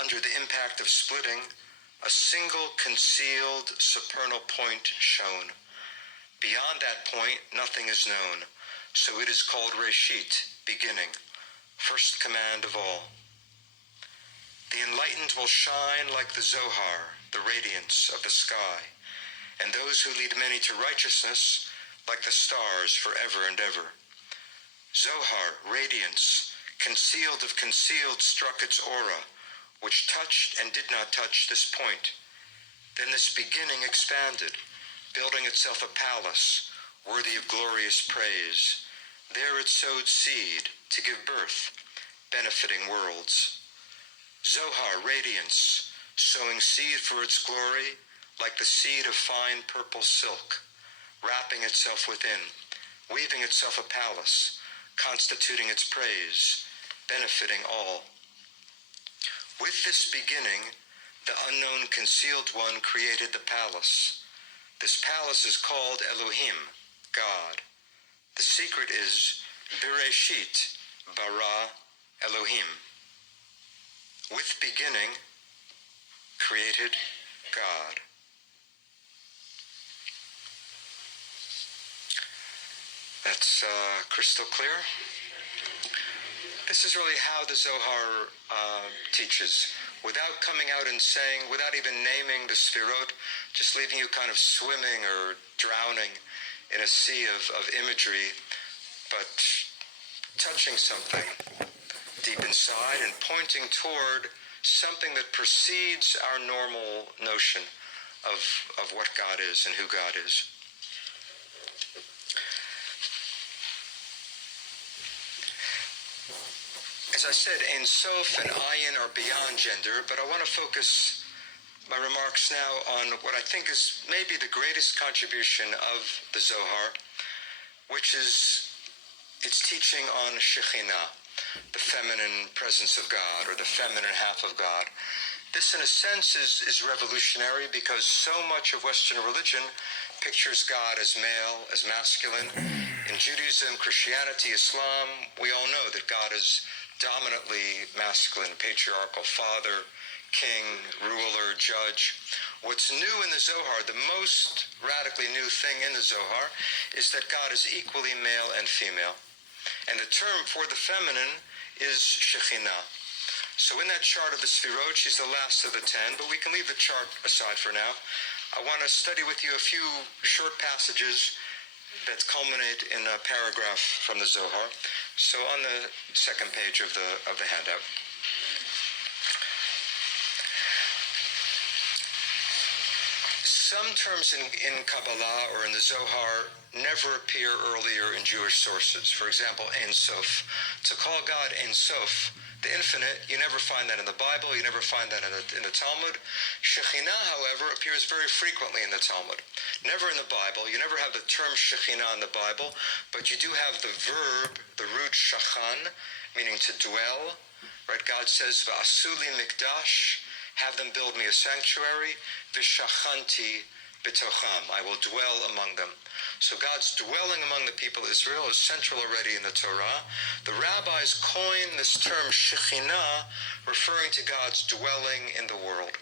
under the impact of splitting, a single concealed supernal point shown. Beyond that point, nothing is known, so it is called Reshit, beginning, first command of all. The enlightened will shine like the Zohar, the radiance of the sky, and those who lead many to righteousness like the stars forever and ever. Zohar, radiance, concealed of concealed, struck its aura, which touched and did not touch this point. Then this beginning expanded, building itself a palace, worthy of glorious praise. There it sowed seed to give birth, benefiting worlds. Zohar, radiance, sowing seed for its glory, like the seed of fine purple silk, wrapping itself within, weaving itself a palace, constituting its praise, benefiting all. With this beginning, the unknown concealed one created the palace. This palace is called Elohim, God. The secret is Bereshit, bara Elohim. With beginning, created God. That's crystal clear. This is really how the Zohar teaches, without coming out and saying, without even naming the Sfirot, just leaving you kind of swimming or drowning in a sea of imagery, but touching something deep inside and pointing toward something that precedes our normal notion of what God is and who God is. As I said, Ein Sof and Ayin are beyond gender, but I want to focus my remarks now on what I think is maybe the greatest contribution of the Zohar, which is its teaching on Shekhinah, the feminine presence of God, or the feminine half of God. This, in a sense, is revolutionary because so much of Western religion pictures God as male, as masculine. In Judaism, Christianity, Islam, we all know that God is dominantly masculine, patriarchal, father, king, ruler, judge. What's new in the Zohar, the most radically new thing in the Zohar, is that God is equally male and female. And the term for the feminine is Shekhinah. So in that chart of the Sfirot, she's the last of the 10, but we can leave the chart aside for now. I want to study with you a few short passages that culminate in a paragraph from the Zohar. So on the second page of the handout. Some terms in Kabbalah or in the Zohar never appear earlier in Jewish sources. For example, Ein Sof. To call God Ein Sof, the infinite, you never find that in the Bible, you never find that in the Talmud. Shekhinah, however, appears very frequently in the Talmud. Never in the Bible. You never have the term Shekhinah in the Bible, but you do have the verb, the root shachan, meaning to dwell. Right? God says, V'asuli mikdash, have them build me a sanctuary, V'shachanti b'tocham, I will dwell among them. So God's dwelling among the people of Israel is central already in the Torah. The rabbis coin this term Shekhinah, referring to God's dwelling in the world.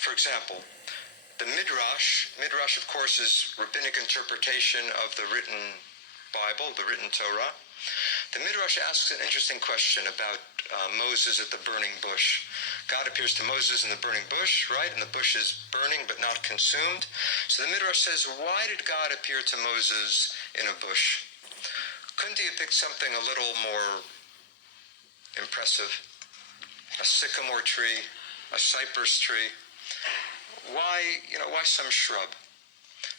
For example, the Midrash of course is rabbinic interpretation of the written Bible, the written Torah. The Midrash asks an interesting question about Moses at the burning bush. God appears to Moses in the burning bush, right? And the bush is burning but not consumed. So the Midrash says, why did God appear to Moses in a bush? Couldn't he have picked something a little more impressive? A sycamore tree, a cypress tree? Why some shrub?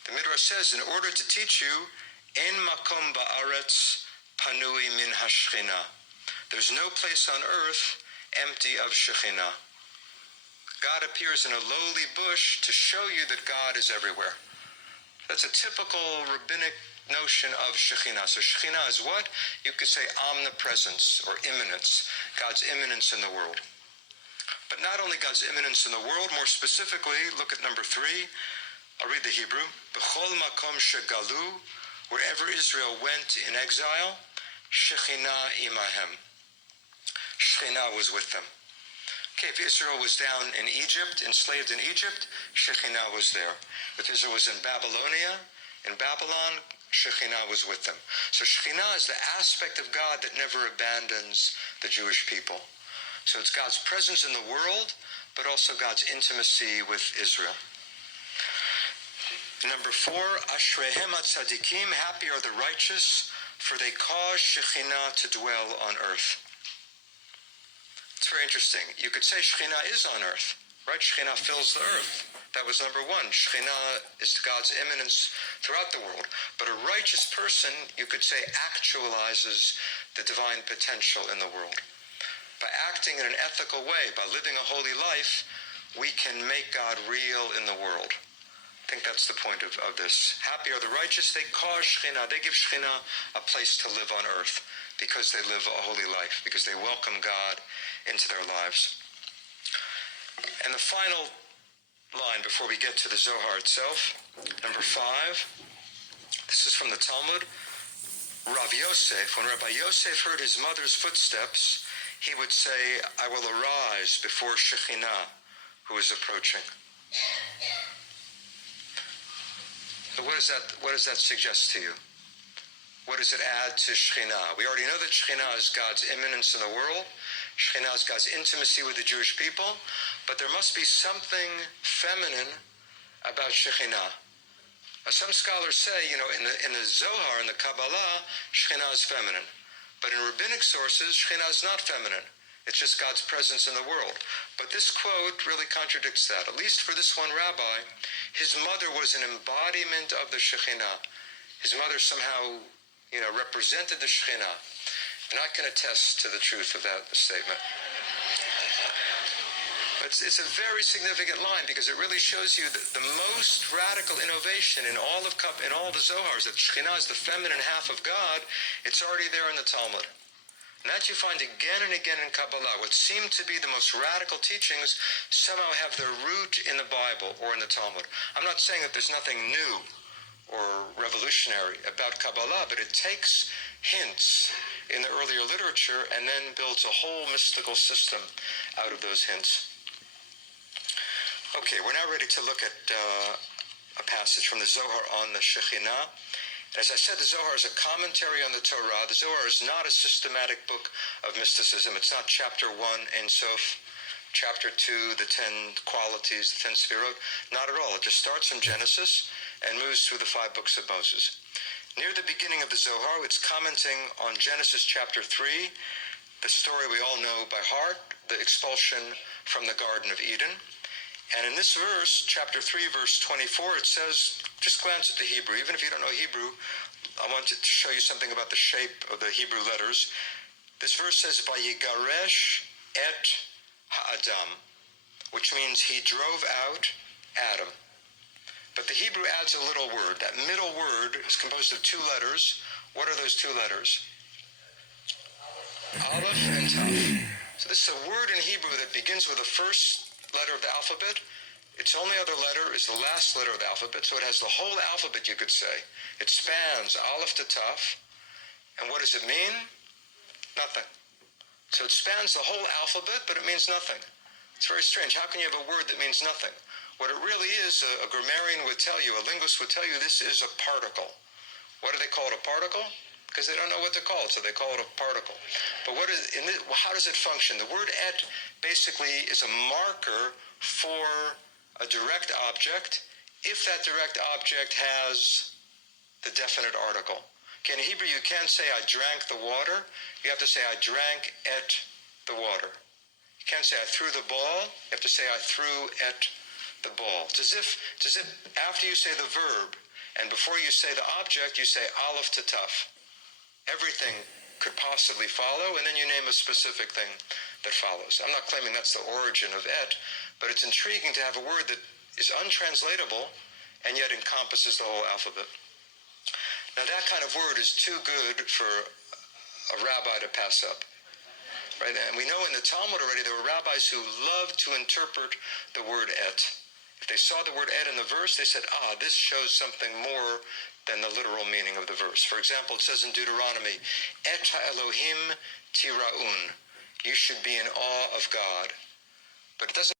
The Midrash says, in order to teach you, En makom ba'aretz panui min hashchina. There's no place on earth empty of Shekhinah. God appears in a lowly bush to show you that God is everywhere. That's a typical rabbinic notion of Shekhinah. So Shekhinah is what? You could say omnipresence or immanence, God's immanence in the world. But not only God's immanence in the world, more specifically, look at number 3. I'll read the Hebrew. B'chol makom shegalu, wherever Israel went in exile, Shekhinah imahem. Shekhinah was with them. Okay, if Israel was down in Egypt, enslaved in Egypt, Shekhinah was there. If Israel was in Babylonia, in Babylon, Shekhinah was with them. So Shekhinah is the aspect of God that never abandons the Jewish people. So it's God's presence in the world, but also God's intimacy with Israel. Number 4, Ashrehem HaTzadikim, happy are the righteous, for they cause Shekhinah to dwell on earth. It's very interesting. You could say Shekhinah is on earth, right? Shekhinah fills the earth. That was number 1. Shekhinah is God's immanence throughout the world. But a righteous person, you could say, actualizes the divine potential in the world. By acting in an ethical way, by living a holy life, we can make God real in the world. I think that's the point of this. Happy are the righteous. They cause Shekhinah. They give Shekhinah a place to live on earth because they live a holy life, because they welcome God into their lives. And the final line before we get to the Zohar itself, number 5, this is from the Talmud. Rav Yosef, when Rabbi Yosef heard his mother's footsteps, he would say, I will arise before Shekhinah, who is approaching. So what does that suggest to you? What does it add to Shekhinah? We already know that Shekhinah is God's immanence in the world. Shekhinah is God's intimacy with the Jewish people. But there must be something feminine about Shekhinah. Some scholars say, in the Zohar, in the Kabbalah, Shekhinah is feminine. But in rabbinic sources, Shekhinah is not feminine. It's just God's presence in the world. But this quote really contradicts that. At least for this one rabbi, his mother was an embodiment of the Shekhinah. His mother somehow, represented the Shekhinah. And I can attest to the truth of that statement. It's a very significant line because it really shows you that the most radical innovation in all the Zohars, that Shekhinah is the feminine half of God, it's already there in the Talmud. And that you find again and again in Kabbalah. What seem to be the most radical teachings somehow have their root in the Bible or in the Talmud. I'm not saying that there's nothing new or revolutionary about Kabbalah, but it takes hints in the earlier literature and then builds a whole mystical system out of those hints. Okay, we're now ready to look at a passage from the Zohar on the Shekhinah. As I said, the Zohar is a commentary on the Torah. The Zohar is not a systematic book of mysticism. It's not chapter 1, Ein Sof, chapter 2, the 10 qualities, the 10 Sefirot. Not at all. It just starts from Genesis and moves through the 5 books of Moses. Near the beginning of the Zohar, it's commenting on Genesis chapter 3, the story we all know by heart, the expulsion from the Garden of Eden. And in this verse, chapter 3, verse 24, it says, just glance at the Hebrew. Even if you don't know Hebrew, I want to show you something about the shape of the Hebrew letters. This verse says, Vayigaresh et ha'adam, which means he drove out Adam. But the Hebrew adds a little word. That middle word is composed of 2 letters. What are those 2 letters? Aleph and Taf. So this is a word in Hebrew that begins with the first letter of the alphabet. Its only other letter is the last letter of the alphabet, so it has the whole alphabet, you could say. It spans Aleph to Taf. And what does it mean? Nothing. So it spans the whole alphabet, but it means nothing. It's very strange. How can you have a word that means nothing? What it really is, a grammarian would tell you, a linguist would tell you, this is a particle. What do they call it a particle? Because they don't know what to call it, so they call it a particle. But how does it function? The word et basically is a marker for a direct object if that direct object has the definite article. Okay, in Hebrew you can't say I drank the water. You have to say I drank et the water. You can't say I threw the ball. You have to say I threw et the ball. It's as if after you say the verb and before you say the object, you say Aleph to Taf. Everything could possibly follow, and then you name a specific thing that follows. I'm not claiming that's the origin of et, but it's intriguing to have a word that is untranslatable and yet encompasses the whole alphabet. Now that kind of word is too good for a rabbi to pass up. Right? And we know in the Talmud already there were rabbis who loved to interpret the word et. If they saw the word et in the verse, they said, this shows something more than the literal meaning of the verse. For example, it says in Deuteronomy, Et ha'Elohim tiraun, you should be in awe of God. But it doesn't